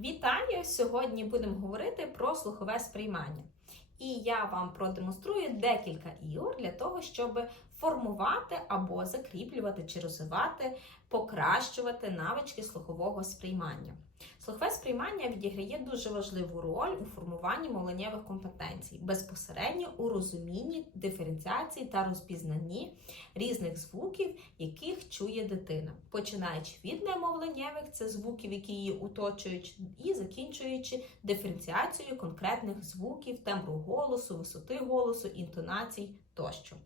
Вітаю! Сьогодні будемо говорити про слухове сприймання. І я вам продемонструю декілька ігор для того, щоб формувати або закріплювати чи розвивати, покращувати навички слухового сприймання. Слухове сприймання відіграє дуже важливу роль у формуванні мовленнєвих компетенцій, безпосередньо у розумінні, диференціації та розпізнанні різних звуків, яких чує дитина, починаючи від немовленнєвих, це звуків, які її оточують, і закінчуючи диференціацією конкретних звуків, тембру голосу, висоти голосу, інтонацій тощо.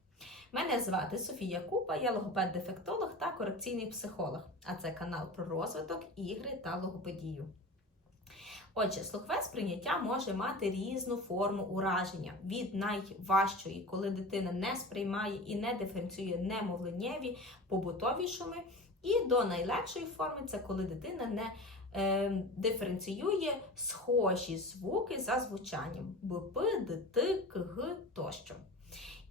Мене звати Софія Купа, я логопед-дефектолог та корекційний психолог. А це канал про розвиток, ігри та логопедію. Отже, слухове сприйняття може мати різну форму ураження від найважчої, коли дитина не сприймає і не диференціює немовленнєві, побутові шуми, і до найлегшої форми це коли дитина не е, диференціює схожі звуки за звучанням БП, ДТ, КГ тощо.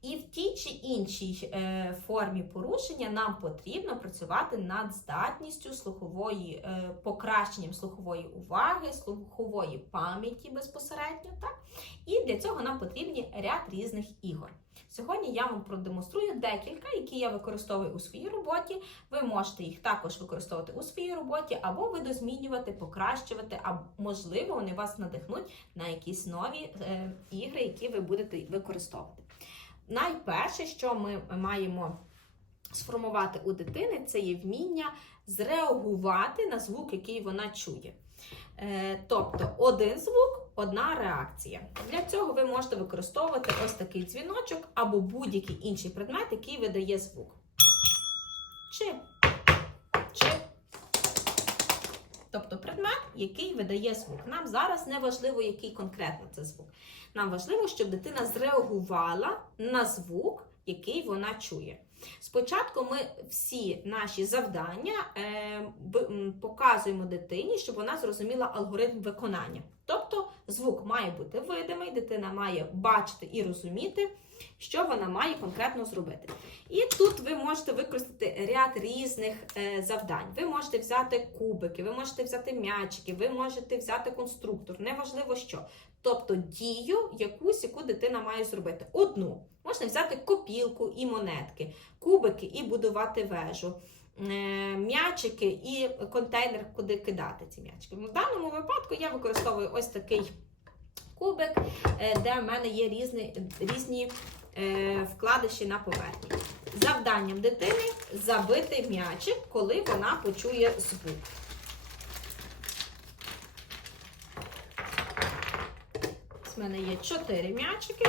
І в тій чи іншій е, формі порушення нам потрібно працювати над здатністю слухової, е, покращенням слухової уваги, слухової пам'яті безпосередньо. Так? І для цього нам потрібні ряд різних ігор. Сьогодні я вам продемонструю декілька, які я використовую у своїй роботі. Ви можете їх також використовувати у своїй роботі, або видозмінювати, покращувати, а можливо, вони вас надихнуть на якісь нові е, ігри, які ви будете використовувати. Найперше, що ми маємо сформувати у дитини, це є вміння зреагувати на звук, який вона чує. Е, тобто один звук, одна реакція. Для цього ви можете використовувати ось такий дзвіночок або будь-який інший предмет, який видає звук. Чи, чи. Тобто предмет, який видає звук. Нам зараз не важливо, який конкретно це звук. Нам важливо, щоб дитина зреагувала на звук, який вона чує. Спочатку ми всі наші завдання е, показуємо дитині, щоб вона зрозуміла алгоритм виконання. Тобто звук має бути видимий, дитина має бачити і розуміти, що вона має конкретно зробити. І тут ви можете використати ряд різних е, завдань. Ви можете взяти кубики, ви можете взяти м'ячики, ви можете взяти конструктор, неважливо що. Тобто дію якусь, яку дитина має зробити. Одну. Можна взяти копілку і монетки, кубики і будувати вежу, е, м'ячики і контейнер, куди кидати ці м'ячики. В даному випадку я використовую ось такий кубик, е, де в мене є різні, різні е, вкладиші на поверхні. Завданням дитини забити м'ячик, коли вона почує звук. У мене є 4 м'ячики.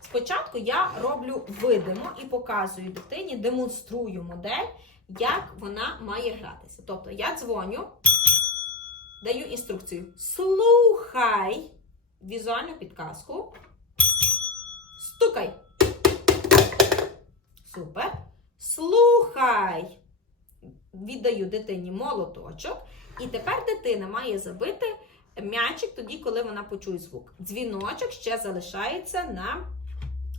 Спочатку я роблю видимо і показую дитині, демонструю модель, як вона має гратися. Тобто я дзвоню, даю інструкцію. Слухай візуальну підказку. Стукай. Супер. Слухай. Віддаю дитині молоточок. І тепер дитина має забити м'ячик тоді, коли вона почує звук. Дзвіночок ще залишається на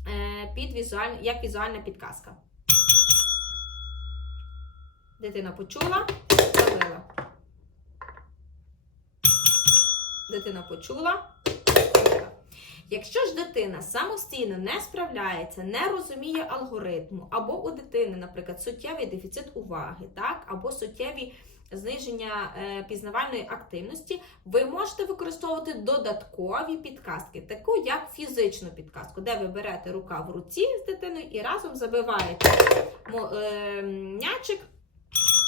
е, під візуаль... як візуальна підказка. Дитина почула, забила. Дитина почула. Якщо ж дитина самостійно не справляється, не розуміє алгоритму, або у дитини, наприклад, суттєвий дефіцит уваги, так, або суттєві зниження е, пізнавальної активності, ви можете використовувати додаткові підказки, таку як фізичну підказку, де ви берете рука в руці з дитиною і разом забиваєте е, м'ячик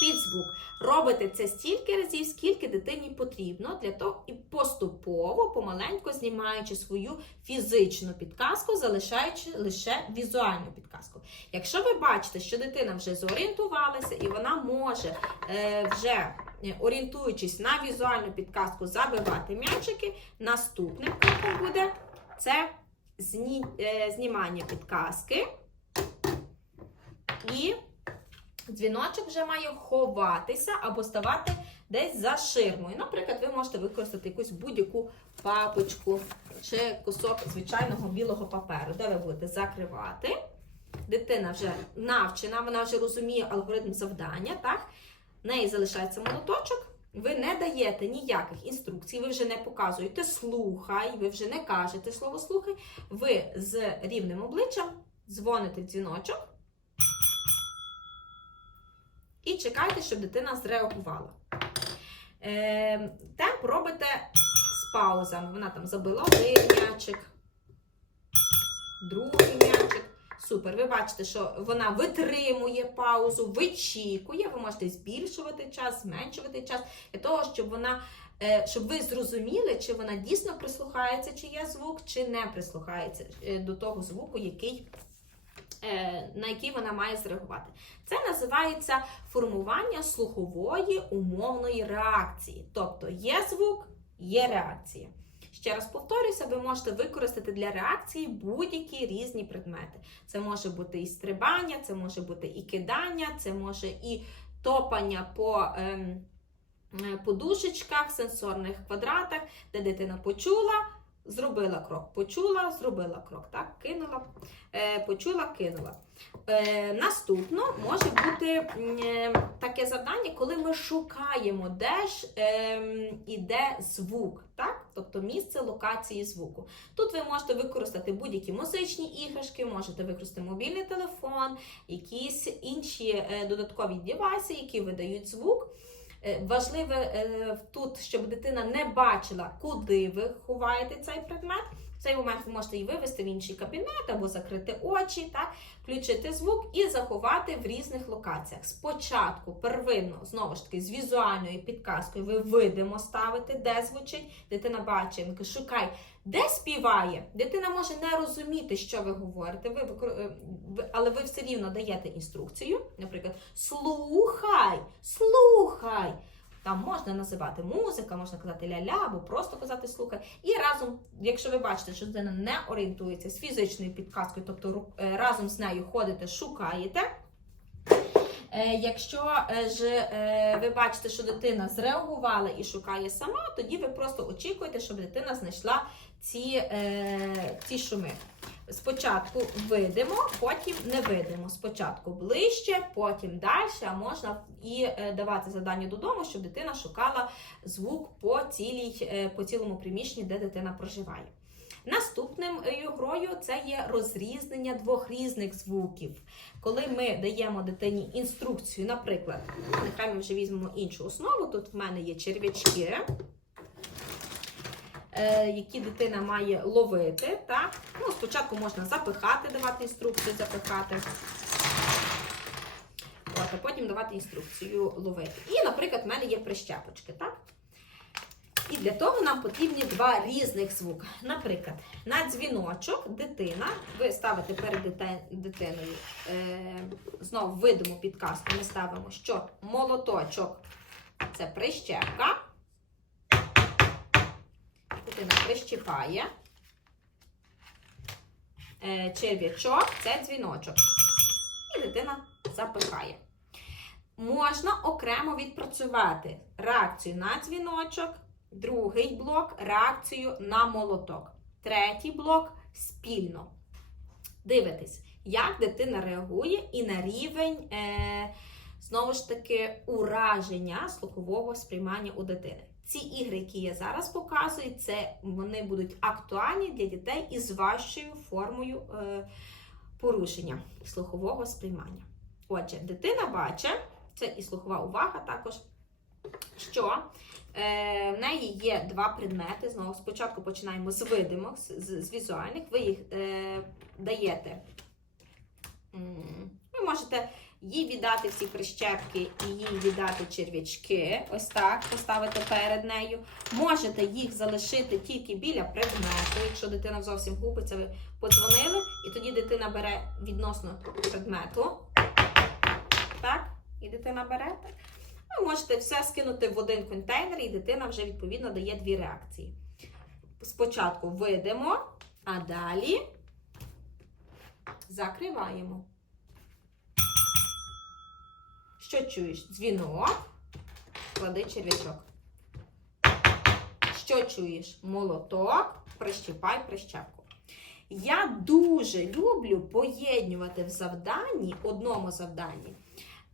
під звук. Робите це стільки разів, скільки дитині потрібно, для того і поступово, помаленько знімаючи свою фізичну підказку, залишаючи лише візуальну підказку. Якщо ви бачите, що дитина вже зорієнтувалася і вона може е, вже орієнтуючись на візуальну підказку, забивати м'ячики, наступним кроком буде це е, знімання підказки і дзвіночок вже має ховатися або ставати десь за ширмою. Наприклад, ви можете використати якусь будь-яку папочку чи кусок звичайного білого паперу, де ви будете закривати. дитина вже навчена, вона вже розуміє алгоритм завдання, так? В неї залишається молоточок. Ви не даєте ніяких інструкцій, ви вже не показуєте слухай, ви вже не кажете слово слухай. Ви з рівним обличчям дзвоните дзвіночок і чекайте, щоб дитина зреагувала. Е, темп робите з паузами. Вона там забила один м'ячик, другий м'ячик. Супер. Ви бачите, що вона витримує паузу, вичікує. Ви можете збільшувати час, зменшувати час для того, щоб вона. е, Щоб ви зрозуміли, чи вона дійсно прислухається, чи є звук, чи не прислухається е, до того звуку, який, на який вона має зреагувати. Це називається формування слухової умовної реакції. Тобто є звук, є реакція. Ще раз повторюся, ви можете використати для реакції будь-які різні предмети. Це може бути і стрибання, це може бути і кидання, це може і топання по ем, е, подушечках, сенсорних квадратах, де дитина почула, зробила крок, почула, зробила крок, так, кинула, е, почула, кинула. Е, наступно може бути е, таке завдання, коли ми шукаємо, де ж е, іде звук, так? тобто місце локації звуку. Тут ви можете використати будь-які музичні іграшки, можете використати мобільний телефон, якісь інші е, додаткові девайси, які видають звук. Е, Важливе е, тут, щоб дитина не бачила, куди ви ховаєте цей предмет. Цей момент ви можете її вивести в інший кабінет або закрити очі, так, включити звук і заховати в різних локаціях. Спочатку, первинно, знову ж таки, з візуальною підказкою ви видимо ставите, де звучить. Дитина бачить, шукай, де співає. Дитина може не розуміти, що ви говорите, ви, е, але ви все рівно даєте інструкцію. Наприклад, слухай, слухай. Там можна називати музика, можна казати ля-ля, або просто казати слухай. І разом, якщо ви бачите, що людина не орієнтується з фізичною підказкою, тобто е, разом з нею ходите, шукаєте. Е, Якщо е, ж е, ви бачите, що дитина зреагувала і шукає сама, тоді ви просто очікуєте, щоб дитина знайшла ці, ці шуми. Спочатку видимо, потім не видимо. Спочатку ближче, потім далі, а можна і давати завдання додому, щоб дитина шукала звук по, цілій, по цілому приміщенні, де дитина проживає. Наступним грою це є розрізнення двох різних звуків. Коли ми даємо дитині інструкцію, наприклад, нехай ми вже візьмемо іншу основу. Тут в мене є черв'ячки, е, які дитина має ловити. Так? Ну, спочатку можна запихати, давати інструкцію, запихати. От, а потім давати інструкцію ловити. І, наприклад, в мене є прищепочки. Так? І для того нам потрібні два різних звуки. Наприклад, на дзвіночок дитина, ви ставите перед дитиною е, знову видиму підказку, ми ставимо, що молоточок це прищепка. Дитина прищіпає. Е, черв'ячок це дзвіночок. І дитина запихає. Можна окремо відпрацювати реакцію на дзвіночок, другий блок реакцію на молоток, третій блок спільно. Дивитесь, як дитина реагує і на рівень, е, знову ж таки, ураження слухового сприймання у дитини. Ці ігри, які я зараз показую, це вони будуть актуальні для дітей із важчою формою е, порушення слухового сприймання. Отже, дитина бачить, це і слухова увага також, що е, в неї є два предмети. Знову спочатку починаємо з видимих, з, з, візуальних. Ви їх е, даєте. Ви можете їй віддати всі прищепки і їй віддати черв'ячки. Ось так поставити перед нею. Можете їх залишити тільки біля предмету. Якщо дитина зовсім губиться, ви подзвонили, і тоді дитина бере відносно предмету. Так? І дитина бере. Ви можете все скинути в один контейнер, і дитина вже відповідно дає дві реакції. Спочатку видимо, а далі закриваємо. Що чуєш? Дзвінок, клади черв'ячок. Що чуєш? Молоток, прищіпай прищепку. Я дуже люблю поєднувати в завданні, одному завданні,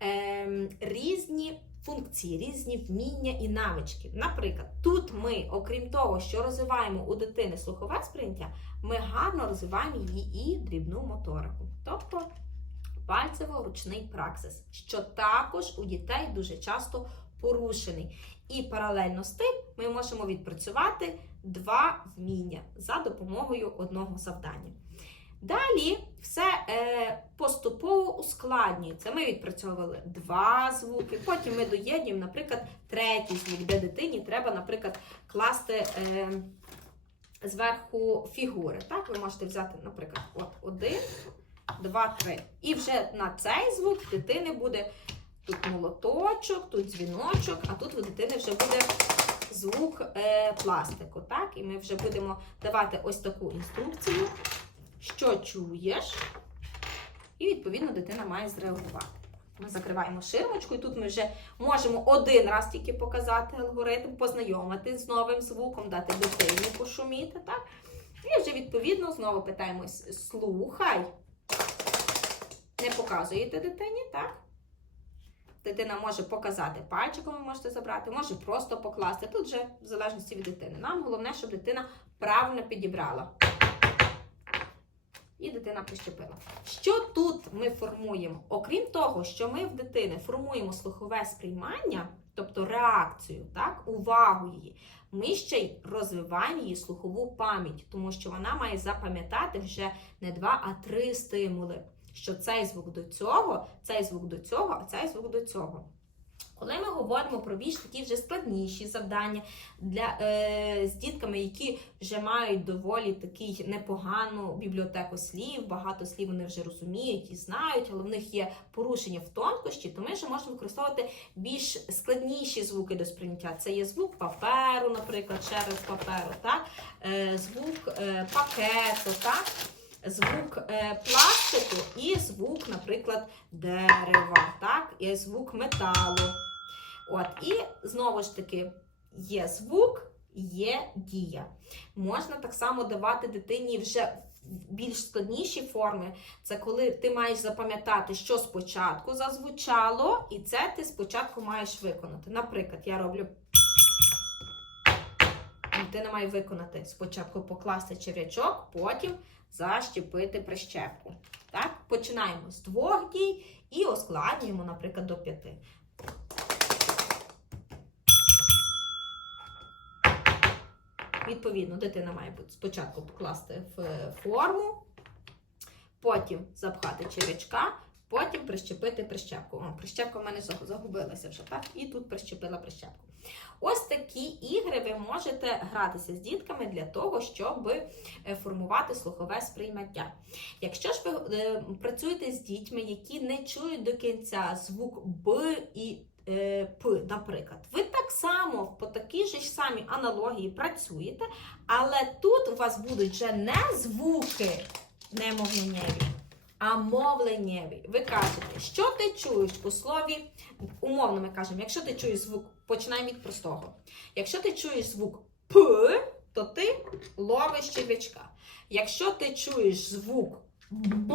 ем, різні функції, різні вміння і навички. Наприклад, тут ми, окрім того, що розвиваємо у дитини слухове сприйняття, ми гарно розвиваємо її і дрібну моторику. Тобто пальцево-ручний праксис, що також у дітей дуже часто порушений. І паралельно з тим ми можемо відпрацювати два вміння за допомогою одного завдання. Далі все е, поступово ускладнюється. Ми відпрацьовували два звуки, потім ми доєднуємо, наприклад, третій звук, де дитині треба, наприклад, класти е, зверху фігури. Так, ви можете взяти, наприклад, от один, два, три. І вже на цей звук дитини буде тут молоточок, тут дзвіночок, а тут у дитини вже буде звук е, пластику. Так? І ми вже будемо давати ось таку інструкцію, що чуєш, і відповідно дитина має зреагувати. Ми закриваємо ширмочку, і тут ми вже можемо один раз тільки показати алгоритм, познайомити з новим звуком, дати дитині пошуміти. Так? І вже відповідно знову питаємось: слухай. Не показуєте дитині, так? Дитина може показати пальчиком, ви можете забрати, може просто покласти. Тут вже в залежності від дитини. Нам головне, щоб дитина правильно підібрала. І дитина прищепила. Що тут ми формуємо? Окрім того, що ми в дитини формуємо слухове сприймання, тобто реакцію, так, увагу її, ми ще й розвиваємо її слухову пам'ять, тому що вона має запам'ятати вже не два, а три стимули. Що цей звук до цього, цей звук до цього, а цей звук до цього. Коли ми говоримо про більш такі вже складніші завдання для, е, з дітками, які вже мають доволі такий непогану бібліотеку слів, багато слів вони вже розуміють і знають, але в них є порушення в тонкощі, то ми вже можемо використовувати більш складніші звуки до сприйняття. Це є звук паперу, наприклад, через паперу, так? Е, звук е, пакету, так? звук е, пластику і звук, наприклад, дерева, так? і звук металу. От, І знову ж таки є звук, є дія. Можна так само давати дитині вже в більш складніші форми. Це коли ти маєш запам'ятати, що спочатку зазвучало, і це ти спочатку маєш виконати. Наприклад, я роблю. Дитина має виконати спочатку покласти черв'ячок, потім защепити прищепку. Так? Починаємо з двох дій і ускладнюємо, наприклад, до п'яти. Відповідно, дитина має бути спочатку покласти в форму, потім запхати черв'ячка, потім прищепити прищепку. О, прищепка в мене загубилася вже, так? І тут прищепила прищепку. Ось такі ігри ви можете гратися з дітками для того, щоб формувати слухове сприйняття. Якщо ж ви е, працюєте з дітьми, які не чують до кінця звук Б і е, П, наприклад, ви так само по такій же ж самій аналогії працюєте, але тут у вас будуть вже не звуки немовленнєві, а мовленнєві. Ви кажете, що ти чуєш у слові, умовно ми кажемо, якщо ти чуєш звук, починаємо від простого. Якщо ти чуєш звук П, то ти ловиш черв'ячка. Якщо ти чуєш звук Б,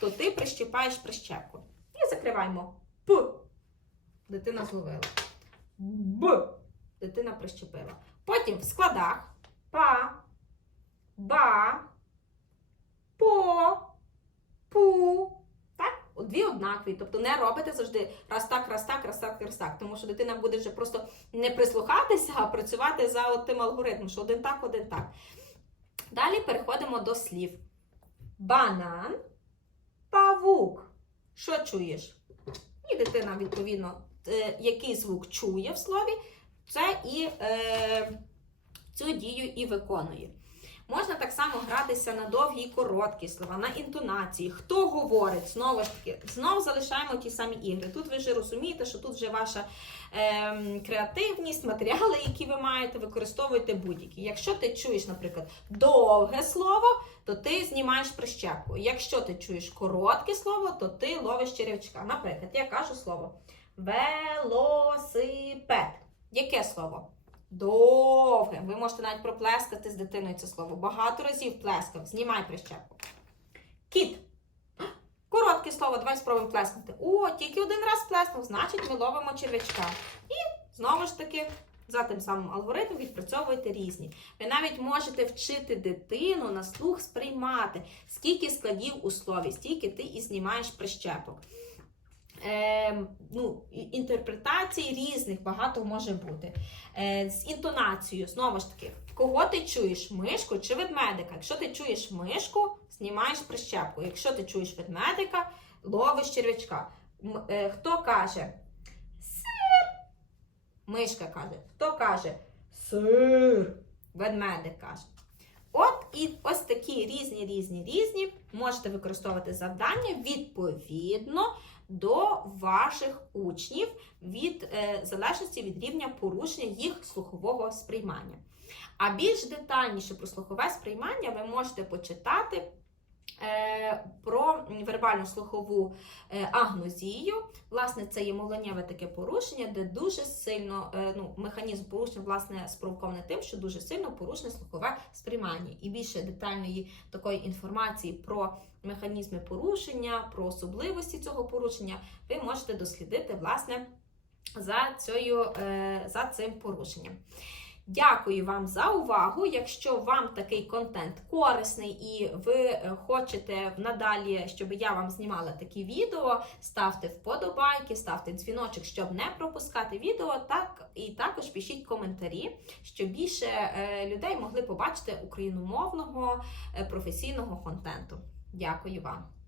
то ти прищепаєш прищепку. І закриваємо П. Дитина зловила. Б. Дитина прищепила. Потім в складах па, ба, по, пу. Так? Дві однакові. Тобто не робите завжди раз так, раз так, раз так, раз так. Тому що дитина буде вже просто не прислухатися, а працювати за тим алгоритмом, що один так, один так. Далі переходимо до слів. Банан, павук. Що чуєш? І дитина, відповідно, який звук чує в слові, це і е, цю дію і виконує. Можна так само гратися на довгі і короткі слова, на інтонації. Хто говорить, знову ж таки, знову залишаємо ті самі ігри. Тут ви вже розумієте, що тут вже ваша е, креативність, матеріали, які ви маєте, використовуєте будь-які. Якщо ти чуєш, наприклад, довге слово, то ти знімаєш прищепку. Якщо ти чуєш коротке слово, то ти ловиш черв'ячка. Наприклад, я кажу слово велосипед. Яке слово? довге. Ви можете навіть проплескати з дитиною це слово. Багато разів плескав. Знімай прищепку. Кіт. Коротке слово, давай спробуємо плескнути. О, тільки один раз плеснув, значить ми ловимо черв'ячка. І знову ж таки, за тим самим алгоритмом відпрацьовуєте різні. Ви навіть можете вчити дитину на слух сприймати, скільки складів у слові, стільки ти і знімаєш прищепок. Е, ну, інтерпретацій різних багато може бути. Е, з інтонацією, знову ж таки, кого ти чуєш, мишку чи ведмедика? Якщо ти чуєш мишку, знімаєш прищепку. Якщо ти чуєш ведмедика, ловиш черв'ячка. Е, хто каже сир? Мишка каже. Хто каже сир? Ведмедик каже. От і ось такі різні, різні, різні можете використовувати завдання відповідно до ваших учнів від е, залежності від рівня порушення їх слухового сприймання. А більш детальніше про слухове сприймання ви можете почитати е, про вербальну слухову е, агнозію. Власне, це є мовленнєве таке порушення, де дуже сильно ну, механізм порушення власне спровокований тим, що дуже сильно порушене слухове сприймання. І більше детальної такої інформації про механізми порушення, про особливості цього порушення ви можете дослідити власне за, цією, е, за цим порушенням. Дякую вам за увагу. Якщо вам такий контент корисний і ви е, хочете надалі, щоб я вам знімала такі відео, ставте вподобайки, ставте дзвіночок, щоб не пропускати відео. Так і також пишіть коментарі, щоб більше е, людей могли побачити україномовного професійного контенту. Дякую вам.